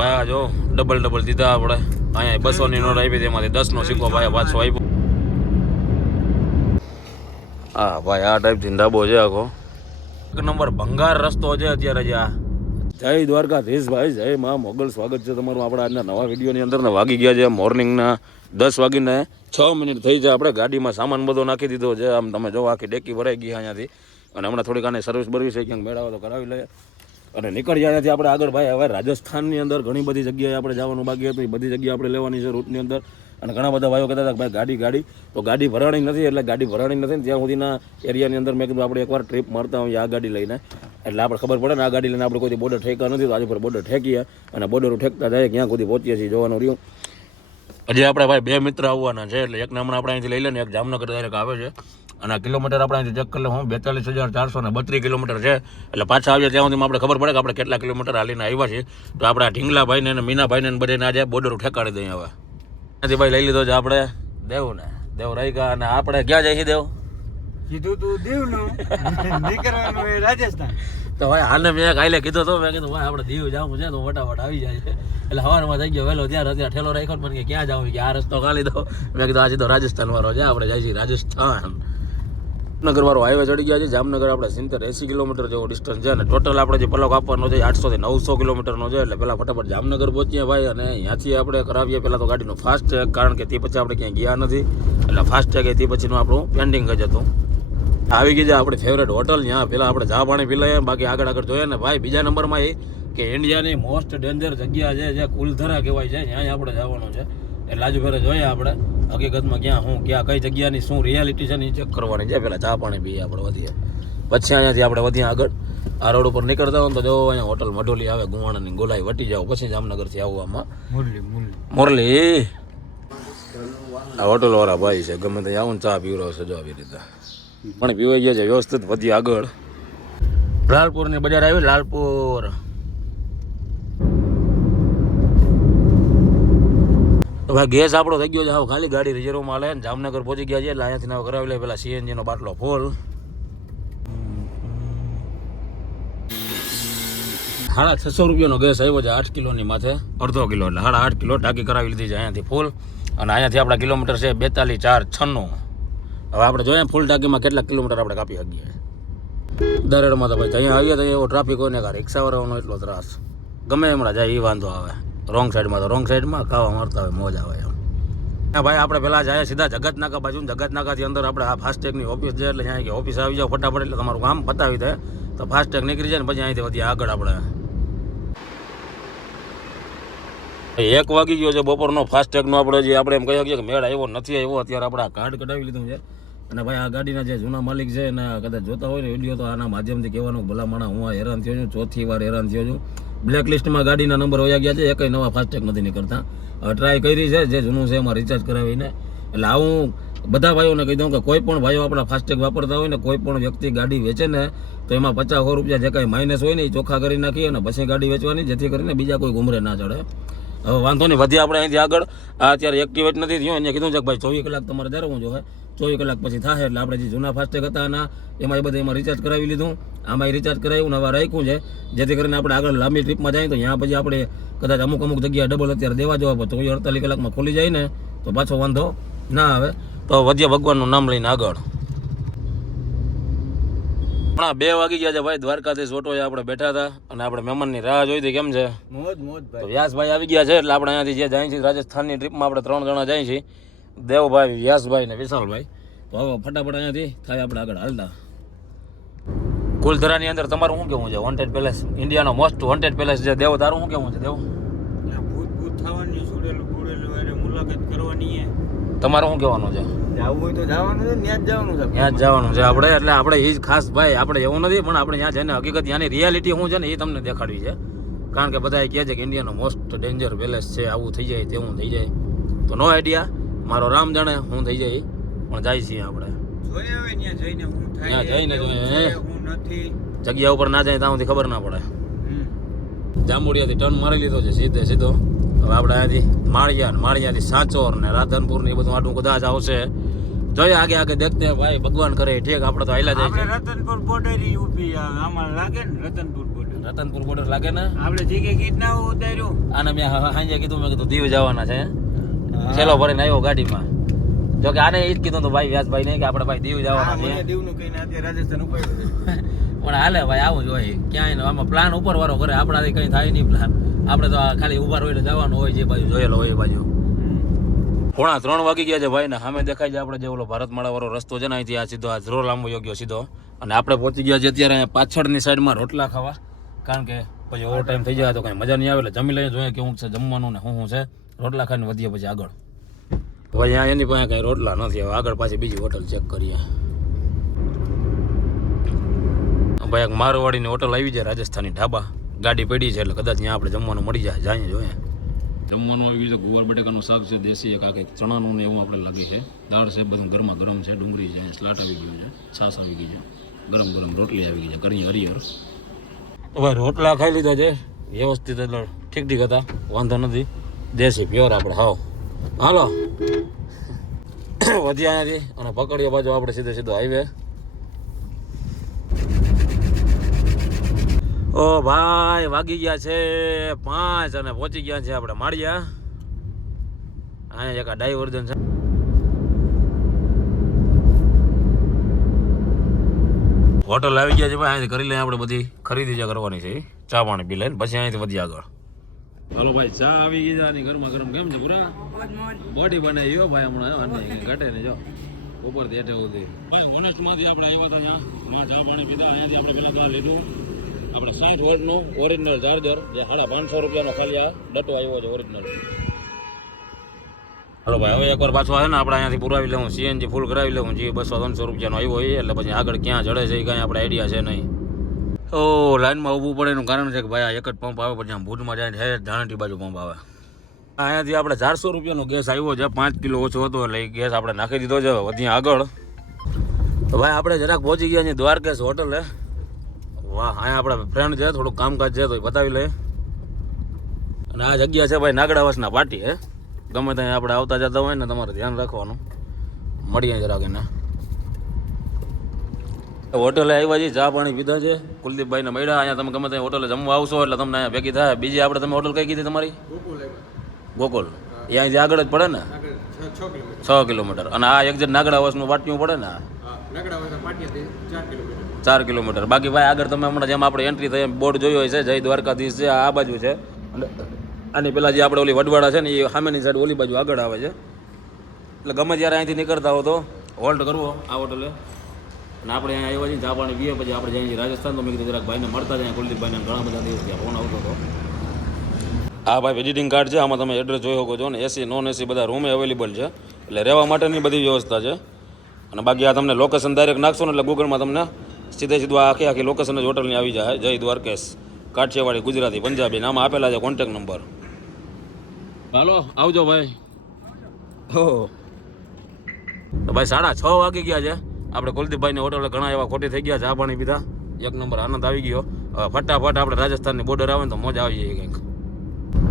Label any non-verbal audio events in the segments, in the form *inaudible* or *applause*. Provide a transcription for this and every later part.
આ જો double double દીધા આપણે. અહીંયા બસો ની નોટ આપી તેમાંથી દસ નો સિક્કો ભાઈ પાછો આપ્યો. હા ભાઈ, આ ટાઈપથી ધાબો છે આખો. એક નંબર ભંગાર રસ્તો છે અત્યારે જે આ. જય દ્વારકાધીશ ભાઈ, જય મા, મોગલ સ્વાગત છે તમારું. આપણા આજના નવા વિડીયોની અંદર ને વાગી ગયા છે મોર્નિંગના દસ વાગીને છ મિનિટ થઈ જાય આપણે ગાડીમાં સામાન બધો નાખી દીધો છે. આમ તમે જો આખી ડેકી ભરાઈ ગઈ અહીંયાથી. અને હમણાં થોડીક આને સર્વિસ બરવી છે, ક્યાંક મેળાવો તો કરાવી લઈએ. અને નીકળી જાય ત્યાંથી આપણે આગળ ભાઈ, હવે રાજસ્થાનની અંદર ઘણી બધી જગ્યાએ આપણે જવાનું બાકી હતું. એ બધી જગ્યાએ આપણે લેવાની છે રૂટની અંદર. અને ઘણા બધા ભાઈઓ કહેતા હતા ભાઈ, ગાડી ગાડી. તો ગાડી ભરાણી નથી, એટલે ગાડી ભરાણી નથી. ત્યાં સુધીના એરિયાની અંદર મેં કીધું આપણે એકવાર ટ્રીપ મારતા હોઈએ આ ગાડી લઈને. એટલે આપણે ખબર પડે ને, આ ગાડી લઈને આપણે કોઈ બોર્ડર ઠેકા નથી, તો આજે પર બોર્ડર ઠેકીએ અને બોર્ડર ઠેકતા જાય ક્યાં સુધી પહોંચીએ છીએ જોવાનું રહ્યું. હજી આપણે ભાઈ બે મિત્ર આવવાના છે, એટલે એક નામના આપણે અહીંથી લઈ લે ને, એક જામનગર ડાયરેક્ટ આવે છે. અને આ કિલોમીટર આપણે ચેક કરી લે હું બેતાલીસ હજાર ચારસો ને બત્રીસ કિલોમીટર છે. એટલે પાછા આવીએ ત્યાં સુધી આપણે ખબર પડે કે આપણે કેટલા કિલોમીટર હાલીને આવ્યા છીએ. તો આપણે આ ઢીંગલાભાઈને અને મીનાભાઈને ને બધાને આજે બોર્ડર ઠેકાડી દઈએ હવે. ત્યાંથી ભાઈ લઈ લીધો છે આપણે. દેવને. દેવ રહી ગયા અને આપણે ક્યાં જઈએ દેવ? કીધું તું દીવનું. નીકળવાનું એ રાજસ્થાન. તો ભાઈ હાલને મેં કાલે કીધું તો મેં કીધું ભાઈ આપણે દીવ જવું છે તો વટાવટ આવી જાય એટલે સવારમાં થઈ ગયો વહેલો ત્યાં અત્યારે ઠેલો રાખ્યો મને કે ક્યાં જાવ? કે આ રસ્તો ખાલી દો. મેં કીધું આજે તો રાજસ્થાન વાળો છે આપણે જાય રાજસ્થાન. જામનગર વાળો હાઈવે ચડી ગયા છે. જામનગર આપણે સિત્તેર એસી કિલોમીટર જેવો ડિસ્ટન્સ છે અને ટોટલ આપણે જે પલક આપવાનો છે આઠસો થી નવસો કિલોમીટરનો છે. એટલે પહેલાં ફટાફટ જામનગર પહોંચીએ ભાઈ અને ત્યાંથી આપણે કરાવીએ પહેલાં તો ગાડીનો ફાસ્ટ ટેગ કારણ કે તે પછી આપણે ક્યાંય ગયા નથી. એટલે ફાસ્ટ ટેગ તે પછીનું આપણું પેન્ડિંગ જ હતું. આવી ગઈ છે આપણી ફેવરેટ હોટલ ત્યાં પેલા આપણે ચા પાણી પી લઈએ બાકી આગળ આગળ જોઈએ. ને ભાઈ બીજા નંબરમાં એ કે ઇન્ડિયાની મોસ્ટ ડેન્જર જગ્યા છે, જે કુલધરા કહેવાય છે ત્યાં આપણે જવાનું છે. એટલે આજુ ફેરે જોઈએ આપણે હકીકતમાં ક્યાં હું ક્યાં કઈ જગ્યાની શું રિયાલિટી છે ને ચેક કરવાની. છે પેલા ચા પાણી પીએ આપણે વધીએ. પછી અહીંયાથી આપણે વધીએ આગળ. આ રોડ ઉપર નીકળતા હોય તો જો અહીંયા હોટલ મઢોલી આવે ગુવાણાની ગોલાઈ વટી જાવ પછી જામનગરથી આવવામાં. મુરલી આ હોટલ વાળા ભાઈ છે ગમે ત્યાં આવું ને ચા પીવરો છે જો આવી રીતે. પણ પીવાઈ ગયા છે વ્યવસ્થિત વધી આગળ. લાલપુરની બજાર આવી લાલપુર. તો ભાઈ ગેસ આપણો થઈ ગયો છે, હવે ખાલી ગાડી રિઝર્વમાં લે ને જામનગર પહોંચી ગયા છે એટલે અહીંયાથી હવે કરાવી લે, પેલા સીએનજી નો બાટલો ફૂલ સાડા છસો રૂપિયાનો ગેસ આવ્યો છે, આઠ કિલોની માથે. અડધો કિલો એટલે સાડા આઠ કિલો ટાંકી કરાવી લીધી છે અહીંયાથી ફૂલ અને અહીંયાથી આપણા કિલોમીટર છે બેતાલીસ ચાર છન્નું. હવે આપણે જોઈએ ફૂલ ટાંકીમાં કેટલા કિલોમીટર આપણે કાપી શકીએ. દરેડમાં તો ભાઈ અહીંયા આવીએ તો એવો ટ્રાફિક હોય ને રિક્ષાવાળાનો એટલો ત્રાસ. ગમે હમણાં જાય એ વાંધો આવે. રોંગ સાઈડમાં તો રોંગ સાઈડમાં ખાવા મળતા હોય, મોજ આવે એમ. હા ભાઈ, આપણે પહેલાં જાય સીધા જગતનાકા બાજુ જગતનાકાથી અંદર આપણે આ ફાસ્ટેગની ઓફિસ છે એટલે ત્યાં કે ઓફિસ આવી જાવ ફટાફટ એટલે તમારું કામ પતાવી દે. તો ફાસ્ટેગ નીકળી જાય ને પછી અહીંથી વધી આગળ આપણે. એક વાગી ગયો છે બપોરનો ફાસ્ટેગનો આપણે જે આપણે એમ કહી શકીએ કે મેળ આવ્યો નથી આવ્યો, અત્યારે આપણે આ કાર્ડ કઢાવી લીધું છે. અને ભાઈ, આ ગાડીના જે જૂના માલિક છે એને કદાચ જોતા હોય ને વીડિયો તો આના માધ્યમથી કહેવાનું ભલા માણા હું હેરાન થયો છું, ચોથી વાર હેરાન થયો છું. બ્લેક લિસ્ટમાં ગાડીના નંબર વયા ગયા છે. એકય નવા ફાસ્ટેગ નથી નીકળતા. ટ્રાય કરી છે. જે જૂનું છે એમાં રિચાર્જ કરાવીને. એટલે આવું બધા ભાઈઓને કહી દઉં કે કોઈ પણ ભાઈઓ આપણા ફાસ્ટેગ વાપરતા હોય ને કોઈ પણ વ્યક્તિ ગાડી વેચે ને, તો એમાં પચાસ સો રૂપિયા જે કાંઈ માઇનસ હોય ને એ ચોખ્ખા કરી નાખીએ અને પછી ગાડી વેચવાની, જેથી કરીને બીજા કોઈ ગુમરે ના ચડે. વાંધો નહીં વધી આપણે અહીંથી આગળ. આ અત્યારે એક્ટિવેટ નથી થયો એને કીધું છે કે ભાઈ ચોવીસ કલાક તમારે ધરવું જોઈએ ચોવીસ કલાક પછી થાય એટલે આપણે જે જૂના ફાસ્ટેગ હતા એના એમાં એ બધા એમાં રિચાર્જ કરાવી લીધું. આમાં રિચાર્જ કરાવ્યું નવા રાખ્યું છે. જેથી કરીને આપણે આગળ લાંબી ટ્રીપમાં જાય તો ત્યાં પછી આપણે કદાચ અમુક અમુક જગ્યાએ ડબલ અત્યારે દેવા જવા પડે. ચોવીસ અડતાલીસ કલાકમાં ખોલી જાય ને, તો પાછો વાંધો ના આવે. તો વધ્યા ભગવાનનું નામ લઈને આગળ. હમણાં બે વાગી ગયા છે ભાઈ દ્વારકાથી ઓટો આપણે બેઠા હતા અને આપણે મહેમાનની રાહ જોઈ હતી કેમ છે? મોજ મોજ ભાઈ. વ્યાસભાઈ આવી ગયા છે એટલે આપણે અહીંયાથી જે જાય છે રાજસ્થાનની ટ્રીપમાં આપણે ત્રણ જણા જાય છીએ. દેવભાઈ વ્યાસભાઈ ને વિશાલભાઈ. તો હવે ફટાફટ અહીંયાથી થાય આપણે આગળ હાલતા. કુલધરાની અંદર તમારું શું કેવું છે? વોન્ટેડ પેલેસ ઇન્ડિયાનો મોસ્ટ વોન્ટેડ પેલેસ છે. દેવ તારું શું કેવું છે દેવ? ભૂત ભૂત થવાની સુડેલું બુડેલું મુલાકાત કરવાની તમારું શું કહેવાનું છે? જવું હોય તો જવાનું છે ત્યાં જ જવાનું છે. ત્યાં જ જવાનું છે આપણે એટલે આપણે એ જ ખાસ ભાઈ આપણે એવું નથી પણ આપણે ત્યાં જઈને હકીકત ત્યાંની રિયાલિટી શું છે ને એ તમને દેખાડવી છે. કારણ કે બધા કહે છે કે ઇન્ડિયાનો મોસ્ટ ડેન્જર પેલેસ છે આવું થઈ જાય તેવું થઈ જાય. તો નો આઈડિયા મારો રામ જાણે હું થઈ જાય પણ જાય છીએ આપણે. ત્યાં જઈને જોઈએ, જગ્યા ઉપર ના જાય ત્યાં સુધી ખબર ના પડે. જાંબુડિયાથી ટર્ન મારી લીધો છે સીધે સીધો. હવે આપણે અહીંયાથી માળિયા માળિયાથી સાચોર ને રાધનપુર ને એ બધું આટલું કદાચ આવશે. જોઈએ આગે આગે દેખતે ભાઈ ભગવાન કરે ઠીક આપણે તો આયલા જાય રતનપુર બોર્ડર ઊભી આમાં લાગે ને રતનપુર બોર્ડર રતનપુર બોર્ડર લાગે ને? આપણે જીકે કીધના ઉતાર્યું. આને મેં હાંજે કીધું મેં કીધું દીવ જવાના છે. છેલ્લો ભરીને આવ્યો ગાડીમાં. જો કે આને એ જ કીધું તો ભાઈ વ્યાસભાઈ નહીં કે આપણે ભાઈ દીવ જવાના છે. દેવનું કહીને અત્યારે રાજસ્થાન ઉપાડ્યું *laughs* પણ હાલે ભાઈ આવું જ હોય. ક્યાંય ને આમાં પ્લાન ઉપર વાળો કરે. આપણાથી કઈ થાય નહીં પ્લાન આપણે તો આ ખાલી ઊભા રહીને જવાનું હોય જે બાજુ જોયેલો હોય એ બાજુ. પોણા ત્રણ વાગી ગયા છે ભાઈ ને સામે દેખાય છે આપણે જે ઓલો ભારત વાળો રસ્તો છે ને, અહીંથી આ સીધો આ ઝરો લાંબો યોગ્ય સીધો. અને આપણે પહોંચી ગયા છે અત્યારે પાછળની સાઈડમાં રોટલા ખાવા. કારણ કે પછી ઓવર ટાઈમ થઈ જાય તો કંઈ મજા નહીં આવે. એટલે જમી લઈએ, જોઈએ કે હું છે જમવાનું ને શું શું છે. રોટલા ખાઈને વધીએ પછી આગળ. ભાઈ અહીંયા એની પાસે કંઈ રોટલા નથી. હવે આગળ પાછી બીજી હોટલ ચેક કરીએ. ભાઈ, એક મારવાડીની હોટલ આવી જાય રાજસ્થાની ઢાબા. ગાડી પડી છે એટલે કદાચ ત્યાં આપણે જમવાનું મળી જાય. જાય જોઈએ. જમવાનું આવી ગયું છે ગુવાર બટેકાનું શાક છે, દેશી એક આખે ચણાનું ને એવું આપણે લાગે છે. દાળ છે, બધું ગરમા ગરમ છે, ડુંગળી છે સ્લાટ આવી ગયું છે, છાશ આવી ગઈ છે. ગરમ ગરમ રોટલી આવી ગઈ છે ઘણી હરિહર હવે રોટલા ખાઈ લીધા છે, વ્યવસ્થિત એટલે ઠીક ઠીક હતા, વાંધો નથી. દેશી પ્યોર આપણે, હાવ. હાલો. *coughs* વધ્યા નથી, અને પકડીએ બાજુ આપણે સીધે સીધો હાઈવે. ઓ ભાઈ, વાગી ગયા છે પાંચ અને પહોંચી ગયા છે આપણે માળિયા. અહીંયા એક ડાયવર્જન છે. હોટલ આવી ગયા છે ભાઈ, અહીંથી કરી લઈએ આપણે બધી ખરીદી જે કરવાની છે. ચા પાણી પી લઈને પછી અહીંથી વધી આગળ. ચાલો ભાઈ, ચા આવી ગઈ આની ગરમા ગરમ. કેમ છે પૂરા? બોડી બનાવી ગયો ભાઈ હમણાં ઘટે ને જો. ઉપર દેઠે સુધી ભાઈ ઓનેસ્ટમાંથી આપણે આવ્યા હતા ત્યાં. ચા પાણી પીધા, અહીંયાથી આપણે પેલા લીધું. આપણે સાઠ વોલ્ટનું ઓરિજિનલ ચાર્જર જે સાડા પાંચસો રૂપિયાનો ખાલી આ ડટો આવ્યો છે ઓરિજિનલ હલો ભાઈ, હવે એકવાર પાછો આવે ને આપણે અહીંયાથી પુરાવી લઉં સીએનજી ફૂલ કરાવી લઉં જે બસો ત્રણસો રૂપિયાનો આવ્યો હોય એટલે પછી આગળ ક્યાં ચડે છે એ કાંઈ આપણે આઈડિયા છે નહીં. ઓ લાઇનમાં ઊભું પડે એનું કારણ છે કે ભાઈ આ એક જ પંપ આવે, પછી આમ ભૂજમાં જાય છે ધાણટી બાજુ પંપ આવે. અહીંયાથી આપણે ચારસો રૂપિયાનો ગેસ આવ્યો છે, પાંચ કિલો ઓછો હતો, એટલે એ ગેસ આપણે નાખી દીધો છે વધી આગળ. તો ભાઈ આપણે જરાક પહોંચી ગયા છીએ દ્વારકેશ હોટલે. વાહ અહીંયા આપણા ફ્રેન્ડ છે થોડુંક કામકાજ છે તો એ બતાવી લે. અને આ જગ્યા છે ભાઈ નાગડાવાસના પાટી હે? ગમે ત્યાં આપણે આવતા જતા હોય ને તમારે ધ્યાન રાખવાનું. મળીએ જરાક એને. હોટલે આવ્યા છે ચા પાણી પીધા છે. કુલદીપભાઈને મળ્યા અહીંયા તમે ગમે ત્યાં હોટલે જમવા આવશો એટલે તમને અહીંયા ભેગી થાય. બીજી આપણે તમે હોટલ કઈ કીધી તમારી? ગોકુલ એ અહીંથી આગળ જ પડે ને? છ કિલોમીટર. અને આ નાગડા નાગડાવાસનું પાટિયું પડે ને? ચાર કિલોમીટર. બાકી ભાઈ, આગળ તમે હમણાં જેમ આપણે એન્ટ્રી થઈ બોર્ડ જોયો હોય છે, જય દ્વારકાધીશ છે, આ બાજુ છે. અને આની પેલા જે આપણે ઓલી વડવાડા છે ને, એ સામેની સાઈડ ઓલી બાજુ આગળ આવે છે. એટલે ગમે ત્યારે અહીંથી નીકળતા હો તો હોલ્ટ કરવો આ હોટલે અને આપણે અહીંયા આવ્યા છીએ, ચા પાણી પીએ, પછી આપણે જઈએ રાજસ્થાન. તો મેં કીધું જરાક ભાઈને મળતા જાય, કુલદીપભાઈને ઘણા બધા દિવસ ત્યાં ફોન આવતો હતો. આ ભાઈ વિઝિટિંગ કાર્ડ છે, આમાં તમે એડ્રેસ જોઈ શકો છો. ને એસી નોન એસી બધા રૂમે અવેલેબલ છે. એટલે રહેવા માટેની બધી વ્યવસ્થા છે. અને બાકી આ તમને લોકેશન ડાયરેક્ટ નાખશો ને એટલે ગૂગલમાં તમને સીધે સીધું આખે આખી લોકેશન જ હોટલની આવી જાય. જય દ્વારકેશ. કાઠિયાવાડી ગુજરાતી પંજાબી નામ આપેલા છે કોન્ટેક નંબર હાલો આવજો ભાઈ. હો. તો ભાઈ સાડા છ વાગી ગયા છે. આપણે કુલદીપભાઈની હોટલ ઘણા એવા ખોટી થઈ ગયા ચા પાણી પીધા. એક નંબર આનંદ આવી ગયો. હવે ફટાફટ આપણે રાજસ્થાનની બોર્ડર આવે ને તો મજા આવી જાય કંઈક.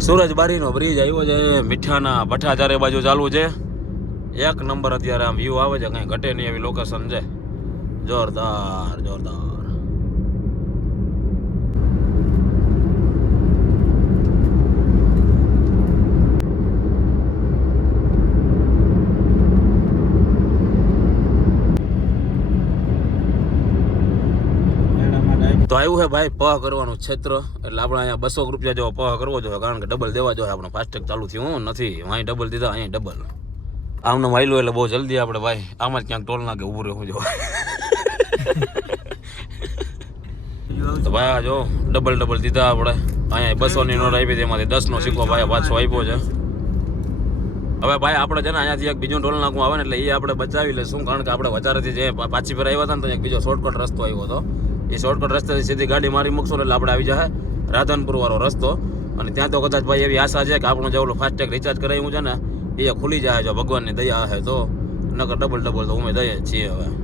સુરજબારીનો બ્રિજ આવ્યો છે. મીઠાના ભઠ્ઠા ચારે બાજુ ચાલુ છે. એક નંબર અત્યારે આમ વ્યૂ આવે છે કંઈ ઘટે નહીં એવી લોકેશન છે. જોરદાર જોરદાર. તો આવ્યું છે ભાઈ, પહ કરવાનું ક્ષેત્ર એટલે આપણે અહીંયા બસો રૂપિયા જેવો પહ કરવો જોઈએ, કારણ કે ડબલ દેવા જોઈએ. આપણે ફાસ્ટેગ ચાલુ થયું નથી. અહીં ડબલ દીધા અહીં ડબલ આમને માયલું એટલે બહુ જલ્દી આપણે, ભાઈ, આમાં જ ક્યાંક ટોલ નાખે ઉભું રહેવું જો તો ભાઈ જો ડબલ ડબલ દીધા આપણે. અહીંયા બસોની નોટ આપી તેમાંથી દસ દસનો સિક્કો ભાઈ પાછો આપ્યો છે. હવે ભાઈ આપણે છે ને અહીંયાથી એક બીજું ટોલ નાખવું આવે ને એટલે એ આપણે બચાવી લઈશું, કારણ કે આપણે વધારેથી જે પાછી ફેર આવ્યા હતા ને તો એક બીજો શોર્ટકટ રસ્તો આવ્યો હતો. એ શોર્ટકટ રસ્તેથી સીધી ગાડી મારી મૂકશું ને એટલે આપણે આવી જાય રાધનપુર વાળો રસ્તો. અને ત્યાં તો કદાચ ભાઈ એવી આશા છે કે આપણું જે ઓલું ફાસ્ટેગ રિચાર્જ કરાવ્યું છે ને, એ ખુલી જાય જો ભગવાનની દયા હે તો. નકર ડબલ ડબલ તો અમે દઈએ છીએ હવે.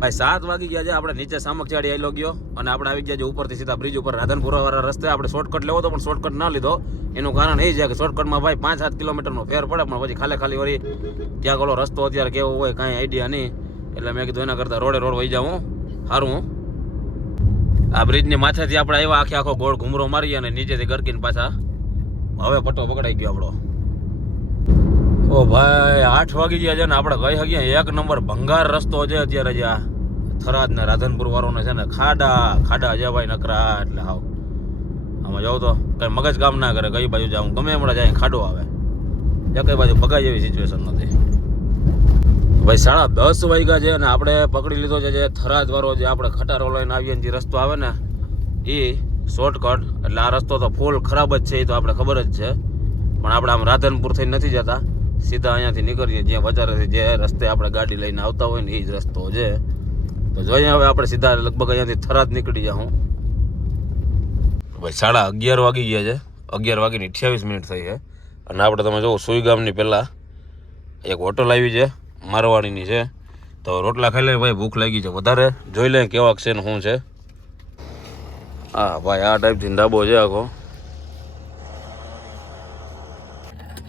ભાઈ, સાત વાગી ગયા છે. આપણે નીચે સામકચાડી આવેલો ગયો અને આપણે આવી ગયા છે ઉપરથી સીધા બ્રિજ ઉપર. રાધનપુરા વાળા રસ્તે આપણે શોર્ટકટ લેવો તો પણ શોર્ટકટ ના લીધો. એનું કારણ એ છે કે શોર્ટકટમાં ભાઈ પાંચ સાત કિલોમીટરનો ફેર પડે, પણ પછી ખાલી ખાલી વળી ત્યાં ઓલો રસ્તો અત્યારે કેવો હોય, કાંઈ આઈડિયા નહીં. એટલે મેં કીધું એના કરતાં રોડે રોડ વહી જાઉં સારું આ બ્રિજની માથેથી આપણે આવ્યા, આખે આખો ગોળ ઘૂમરો મારી અને નીચેથી ગરકીને પાછા હવે પટ્ટો પકડાઈ ગયો આપણો. ઓ ભાઈ, આઠ વાગી ગયા છે ને આપણે કહી શકીએ એક નંબર ભંગાર રસ્તો છે અત્યારે જે આ થરાદ ને રાધનપુર વાળોને છે ને ખાડા ખાડા છે ભાઈ નકરા, એટલે હાવ. આમાં જાઉં તો કઈ મગજ કામ ના કરે, કઈ બાજુ જાઉં. ગમે હમણાં જાય, ખાડો આવે. જે કઈ બાજુ ભગાય જેવી સિચ્યુએશન નથી. ભાઈ સાડા દસ વાગ્યા છે અને આપણે પકડી લીધો છે જે થરાદ વાળો જે આપણે ખટારો લઈને આવીએ જે રસ્તો આવે ને, એ શોર્ટકટ એટલે આ રસ્તો તો ફૂલ ખરાબ જ છે, એ તો આપણે ખબર જ છે. પણ આપણે આમ રાધનપુર થઈને નથી જતા. સીધા અહીંયાથી નીકળીએ, જ્યાં બજારેથી જે રસ્તે આપણે ગાડી લઈને આવતા હોય ને એ જ રસ્તો છે. તો જોઈએ હવે આપણે સીધા લગભગ અહીંયાથી થરાદ નીકળી જાઉં. ભાઈ, સાડા અગિયાર વાગી ગયા છે. અગિયાર વાગીને અઠ્યાવીસ મિનિટ થઈ છે. અને આપણે તમે જુઓ, સુઈ ગામની પહેલાં એક હોટલ આવી છે, મારવાડીની છે. તો રોટલા ખાઈ લે ભાઈ, ભૂખ લાગી છે વધારે. જોઈ લે કેવા છે ને શું છે. હા, ભાઈ, આ ટાઈપથી ધાબો છે આખો.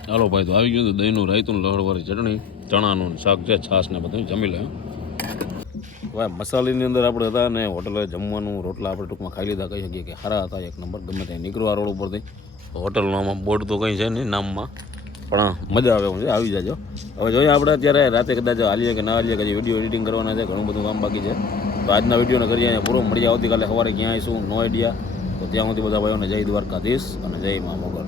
ચાલો ભાઈ, તો આવી ગયું તો દહીંનું રાયતું ને ચટણી, ચણાનું શાક છે, છાશ ને બધું જમી લે. ભાઈ મસાલીની અંદર આપણે હતા ને હોટલે જમવાનું, રોટલા આપણે ટૂંકમાં ખાઈ લીધા, કહી શકીએ કે સારા હતા, એક નંબર, ગમે ત્યાં નીકળવા રોડ ઉપરથી. હોટલનું આમાં બોર્ડ તો કંઈ છે નહીં નામમાં, પણ મજા આવે છે, આવી જાજો. હવે જોઈએ આપણે અત્યારે રાતે કદાચ હાલીએ કે ના હાલીએ કે વીડિયો એડિટિંગ કરવાના છે, ઘણું બધું કામ બાકી છે. તો આજના વિડીયોને કરીએ પૂરો મળી આવતીકાલે સવારે ક્યાં આવીશું નો આઈડિયા તો ત્યાં સુધી બધા ભાઈઓને જય દ્વારકાધીશ અને જય મા મોગલ.